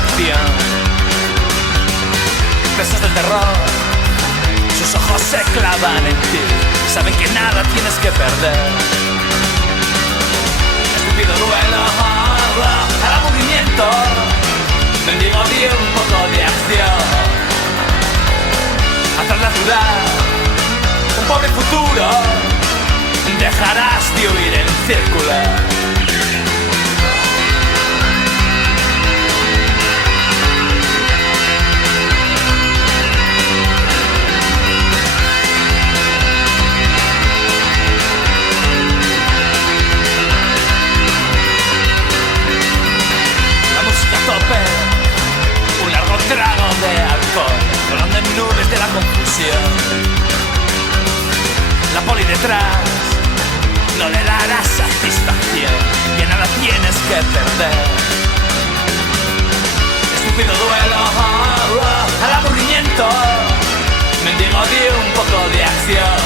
lección. Presos del terror, sus ojos se clavan en ti, saben que nada tienes que perder. Estúpido duelo al aburrimiento, mendigo de un poco de acción. Atrás la ciudad, un pobre futuro, dejarás de huir en círculo. Un largo trago de alcohol, volando en nubes de la confusión. La poli detrás no le dará satisfacción, que nada tienes que perder. Estúpido duelo al aburrimiento, mendigo de un poco de acción.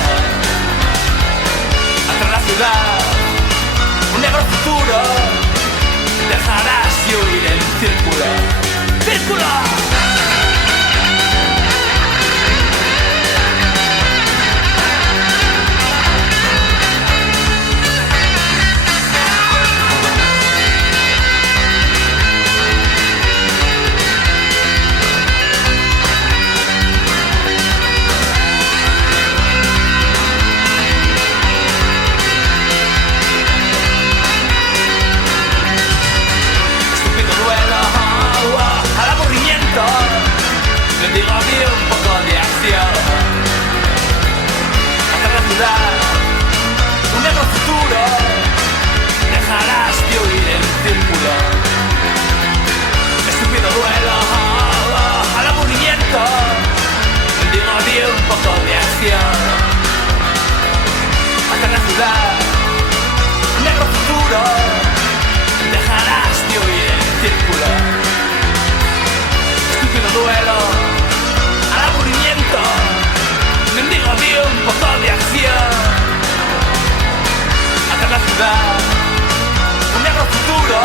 Atrás la ciudad, un negro futuro, dejarás de huir en círculo. ¡Círculo! Mendigo de un poco de acción. Hasta la ciudad, un negro futuro, dejarás de huir en círculo. Estúpido duelo al aburrimiento, mendigo de un poco de acción. Hasta la ciudad, un negro futuro, dejarás de huir en círculo. Estúpido duelo al aburrimiento, mendigo de un poco de acción. Hasta la ciudad, un negro futuro,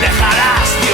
dejarás de